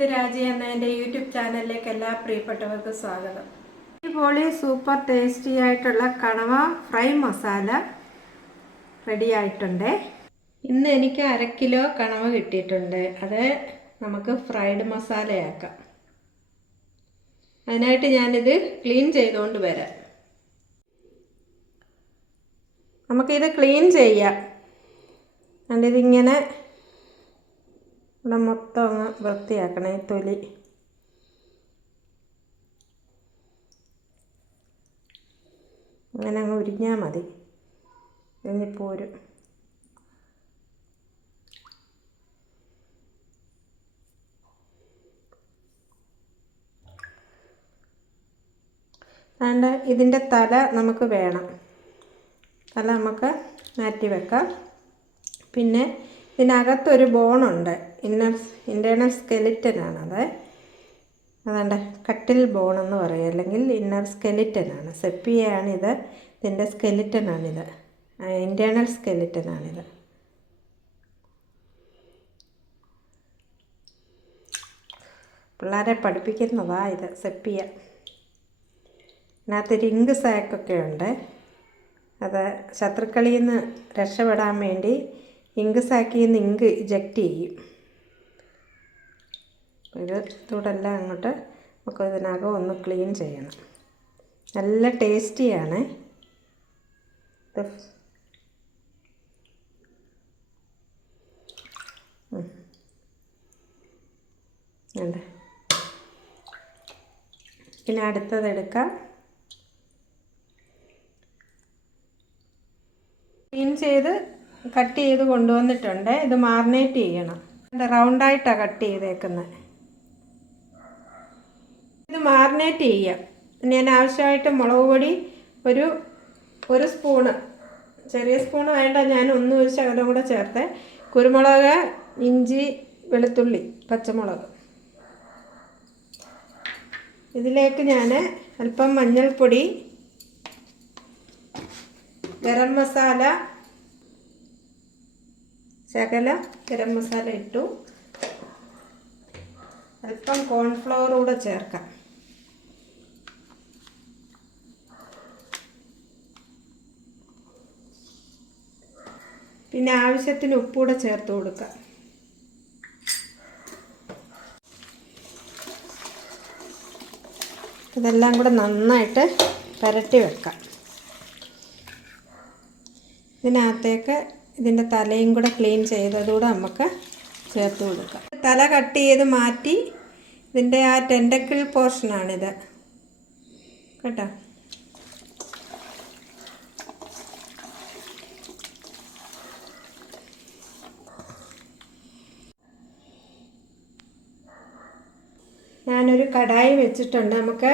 വിത്ത് രാജി എന്ന എൻ്റെ യൂട്യൂബ് ചാനലിലേക്ക് എല്ലാ പ്രിയപ്പെട്ടവർക്കും സ്വാഗതം. അടിപൊളി സൂപ്പർ ടേസ്റ്റി ആയിട്ടുള്ള കണവ ഫ്രൈ മസാല റെഡി ആയിട്ടുണ്ട്. ഇന്ന് എനിക്ക് 1/2 കിലോ കണവ കിട്ടിയിട്ടുണ്ട്. അത് നമുക്ക് ഫ്രൈഡ് മസാലയാക്കാം. അതിനായിട്ട് ഞാനിത് ക്ലീൻ ചെയ്തുകൊണ്ട് വരാം. നമുക്കിത് ക്ലീൻ ചെയ്യാം. അതിതിങ്ങനെ ഇവിടെ മൊത്തം അങ്ങ് വൃത്തിയാക്കണം. ഈ തൊലി അങ്ങനെ അങ്ങ് ഉരിഞ്ഞാൽ മതി. ഇനിപ്പോരും അതുകൊണ്ട് ഇതിൻ്റെ തല നമുക്ക് വേണം. തല നമുക്ക് മാറ്റി വെക്കാം. പിന്നെ ഇതിനകത്തൊരു ബോണുണ്ട്, ഇൻറ്റേർണൽ സ്കെലിറ്റനാണത്. അതുകൊണ്ട് കട്ടിൽ ബോണെന്ന് പറയും, അല്ലെങ്കിൽ ഇന്നർ സ്കെലിറ്റനാണ്. സെപ്പിയയാണിത്, ഇതിൻ്റെ സ്കെലിറ്റനാണിത്, ഇൻറ്റേർണൽ സ്കെലിറ്റനാണിത്. പിള്ളേരെ പഠിപ്പിക്കുന്നതാ ഇത്, സെപ്പിയ. ഇതിനകത്ത് റിങ്ക് സാക്കൊക്കെ ഉണ്ട്. അത് ശത്രുക്കളിൽ നിന്ന് രക്ഷപ്പെടാൻ വേണ്ടി ഇങ്ക് സാക്കിൽ നിന്ന് ഇങ്ക് ഇജക്റ്റ് ചെയ്യും. ഇത് ഇതൂടെല്ലാം അങ്ങോട്ട് നമുക്ക് ഇതിനകം ഒന്ന് ക്ലീൻ ചെയ്യണം. നല്ല ടേസ്റ്റിയാണ് ഇത്. ഉണ്ട്. പിന്നെ അടുത്തതെടുക്കാം. ക്ലീൻ ചെയ്ത് കട്ട് ചെയ്ത് കൊണ്ടുവന്നിട്ടുണ്ട്. ഇത് മാറിനേറ്റ് ചെയ്യണം. റൗണ്ടായിട്ടാണ് കട്ട് ചെയ്തേക്കുന്നത്. ഇത് മാറിനേറ്റ് ചെയ്യാം. ഞാൻ ആവശ്യമായിട്ട് മുളക് പൊടി ഒരു സ്പൂണ്, ചെറിയ സ്പൂണ് വേണ്ട, ഞാൻ 1 ശകലം കൂടെ ചേർത്ത്. കുരുമുളക്, ഇഞ്ചി, വെളുത്തുള്ളി, പച്ചമുളക്. ഇതിലേക്ക് ഞാൻ അല്പം മഞ്ഞൾപ്പൊടി, ഗരം മസാല, ശകലം ഗരം മസാല ഇട്ടു. അല്പം കോൺഫ്ലവർ കൂടെ ചേർക്കാം. പിന്നെ ആവശ്യത്തിന് ഉപ്പൂടെ ചേർത്ത് കൊടുക്കാം. ഇതെല്ലാം കൂടെ നന്നായിട്ട് പുരട്ടി വെക്കാം. ഇതിനകത്തേക്ക് ഇതിൻ്റെ തലയും കൂടെ ക്ലീൻ ചെയ്തതുകൂടെ നമുക്ക് ചേർത്ത് കൊടുക്കാം. തല കട്ട് ചെയ്ത് മാറ്റി, ഇതിൻ്റെ ആ ടെൻഡക്കിൾ പോർഷനാണിത് കേട്ടോ. ഞാനൊരു കടായി വെച്ചിട്ടുണ്ട്. നമുക്ക്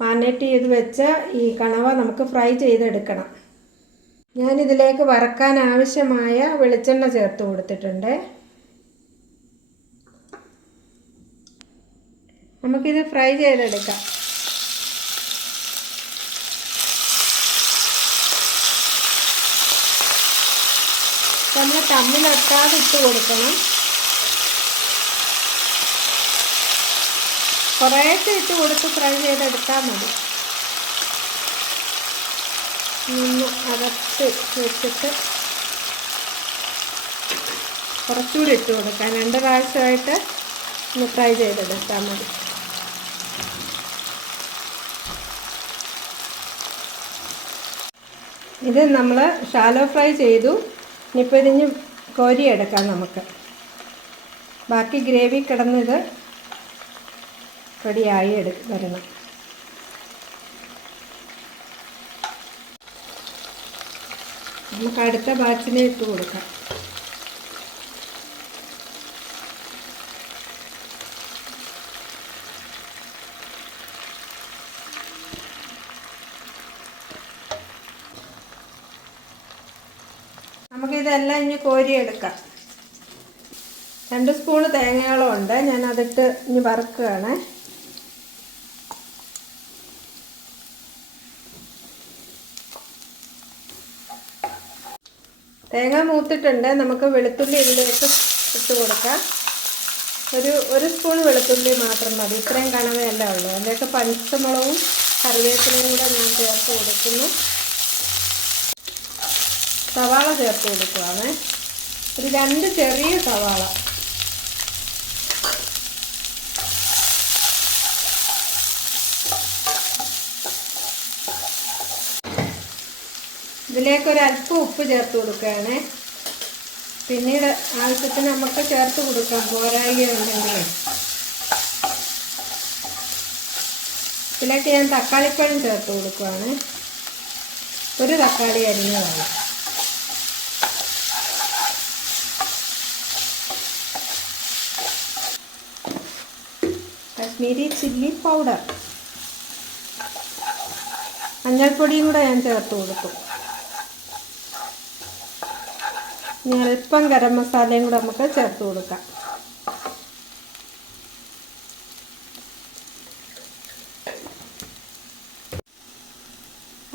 മാരിനേറ്റ് ചെയ്ത് വെച്ച ഈ കണവ നമുക്ക് ഫ്രൈ ചെയ്തെടുക്കണം. ഞാനിതിലേക്ക് വറക്കാൻ ആവശ്യമായ വെളിച്ചെണ്ണ ചേർത്ത് കൊടുത്തിട്ടുണ്ട്. നമുക്കിത് ഫ്രൈ ചെയ്തെടുക്കാം. നമ്മൾ തമ്മിലൊട്ടാതെ ഇട്ട് കൊടുക്കണം. കുറേശ്ശെ ഇട്ട് കൊടുത്ത് ഫ്രൈ ചെയ്തെടുത്താൽ മതി. ഒന്ന് അകത്ത് വെച്ചിട്ട് കുറച്ചുകൂടി ഇട്ട് കൊടുക്കാം. 2 പ്രാവശ്യമായിട്ട് ഒന്ന് ഫ്രൈ ചെയ്തെടുത്താൽ മതി. ഇത് നമ്മൾ ഷാലോ ഫ്രൈ ചെയ്തു. ഇനിയിപ്പോൾ ഇതിന് കോരിയെടുക്കാം നമുക്ക്. ബാക്കി ഗ്രേവി കിടന്നത് റെഡിയായി വരണം. നമുക്ക് അടുത്ത ബാച്ചിനെ ഇട്ട് കൊടുക്കാം. നമുക്കിതെല്ലാം ഇനി കോരിയെടുക്കാം. 2 സ്പൂണ് തേങ്ങയോളം ഉണ്ട്. ഞാൻ അതിട്ട് ഇനി വറുക്കുകയാണ്. തേങ്ങ മൂത്തിട്ടുണ്ട്. നമുക്ക് വെളുത്തുള്ളി ഇതിലേക്ക് ഇട്ട് കൊടുക്കാം. ഒരു സ്പൂൺ വെളുത്തുള്ളി മാത്രം മതി. ഇത്രയും കണവയല്ല ഉള്ളൂ. അതിലേക്ക് പച്ചമുളകും കറിവേപ്പിലയും കൂടെ ഞാൻ ചേർത്ത് കൊടുക്കുന്നു. സവാള ചേർത്ത് കൊടുക്കുകയാണ്. ഒരു 2 ചെറിയ സവാള. ഇതിലേക്ക് ഒരല്പം ഉപ്പ് ചേർത്ത് കൊടുക്കുകയാണ്. പിന്നീട് ആവശ്യത്തിന് നമുക്ക് ചേർത്ത് കൊടുക്കാം, പോരായ്കയുണ്ടെങ്കിൽ. ഇതിലേക്ക് ഞാൻ തക്കാളിപ്പഴം ചേർത്ത് കൊടുക്കുകയാണ്. ഒരു തക്കാളി അരിഞ്ഞതാണ്. കാശ്മീരി ചില്ലി പൗഡർ, മഞ്ഞൾപ്പൊടിയും കൂടെ ഞാൻ ചേർത്ത് കൊടുക്കും. ഇനി അല്പം ഗരം മസാലയും കൂടെ നമുക്ക് ചേർത്ത് കൊടുക്കാം.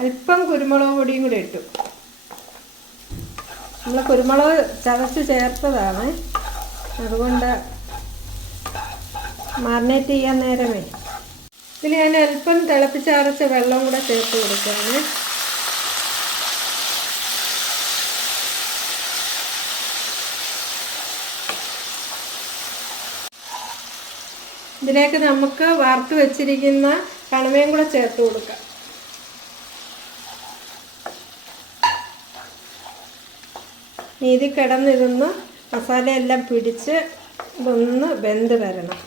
അല്പം കുരുമുളക് പൊടിയും കൂടെ ഇട്ടു. നമ്മൾ കുരുമുളക് ചതച്ച് ചേർത്തതാണ്, അതുകൊണ്ട് മാറിനേറ്റ് ചെയ്യാൻ നേരമേ. ഇതിൽ ഞാൻ അല്പം തിളപ്പിച്ചരച്ച വെള്ളം കൂടെ ചേർത്ത് കൊടുക്കുകയാണ്. ഇതിലേക്ക് നമുക്ക് വറുത്ത് വെച്ചിരിക്കുന്ന കണവയും കൂടെ ചേർത്ത് കൊടുക്കാം. ഇത് കിടന്നിരുന്ന് മസാലയെല്ലാം പിടിച്ച് ഇതൊന്ന് വെന്ത് വരണം.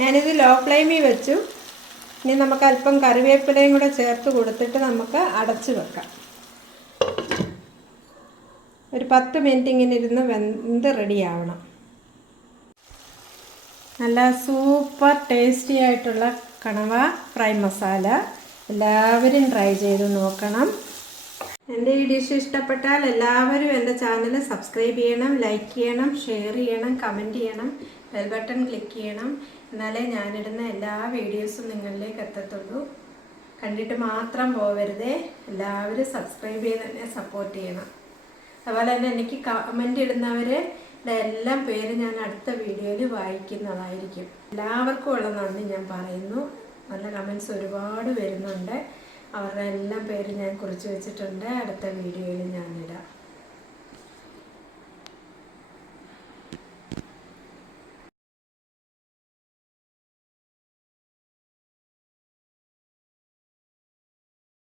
ഞാനിത് ലോ ഫ്ലെയിമിൽ വെച്ചു. ഇനി നമുക്ക് അല്പം കറിവേപ്പിലയും കൂടെ ചേർത്ത് കൊടുത്തിട്ട് നമുക്ക് അടച്ചു വെക്കാം. ഒരു 10 മിനിറ്റ് ഇങ്ങനെ ഇരുന്ന് വെന്ത് റെഡിയാവണം. നല്ല സൂപ്പർ ടേസ്റ്റി ആയിട്ടുള്ള കണവ ഫ്രൈ മസാല എല്ലാവരും ട്രൈ ചെയ്ത് നോക്കണം. എൻ്റെ ഈ ഡിഷ് ഇഷ്ടപ്പെട്ടാൽ എല്ലാവരും എൻ്റെ ചാനൽ സബ്സ്ക്രൈബ് ചെയ്യണം, ലൈക്ക് ചെയ്യണം, ഷെയർ ചെയ്യണം, കമൻറ്റ് ചെയ്യണം, ബെൽ ബട്ടൺ ക്ലിക്ക് ചെയ്യണം. എന്നാലേ ഞാനിടുന്ന എല്ലാ വീഡിയോസും നിങ്ങളിലേക്ക് എത്തത്തുള്ളൂ. കണ്ടിട്ട് മാത്രം പോവരുതേ. എല്ലാവരും സബ്സ്ക്രൈബ് ചെയ്ത് തന്നെ സപ്പോർട്ട് ചെയ്യണം. അതുപോലെ തന്നെ എനിക്ക് കമൻ്റ് ഇടുന്നവരെ എല്ലാം പേര് ഞാൻ അടുത്ത വീഡിയോയിൽ വായിക്കുന്നതായിരിക്കും. എല്ലാവർക്കും ഉള്ള നന്ദി ഞാൻ പറയുന്നു. നല്ല കമൻറ്റ്സ് ഒരുപാട് വരുന്നുണ്ട്. അവരുടെ എല്ലാം പേര് ഞാൻ കുറിച്ച് വെച്ചിട്ടുണ്ട്. അടുത്ത വീഡിയോയിൽ ഞാനിടാം.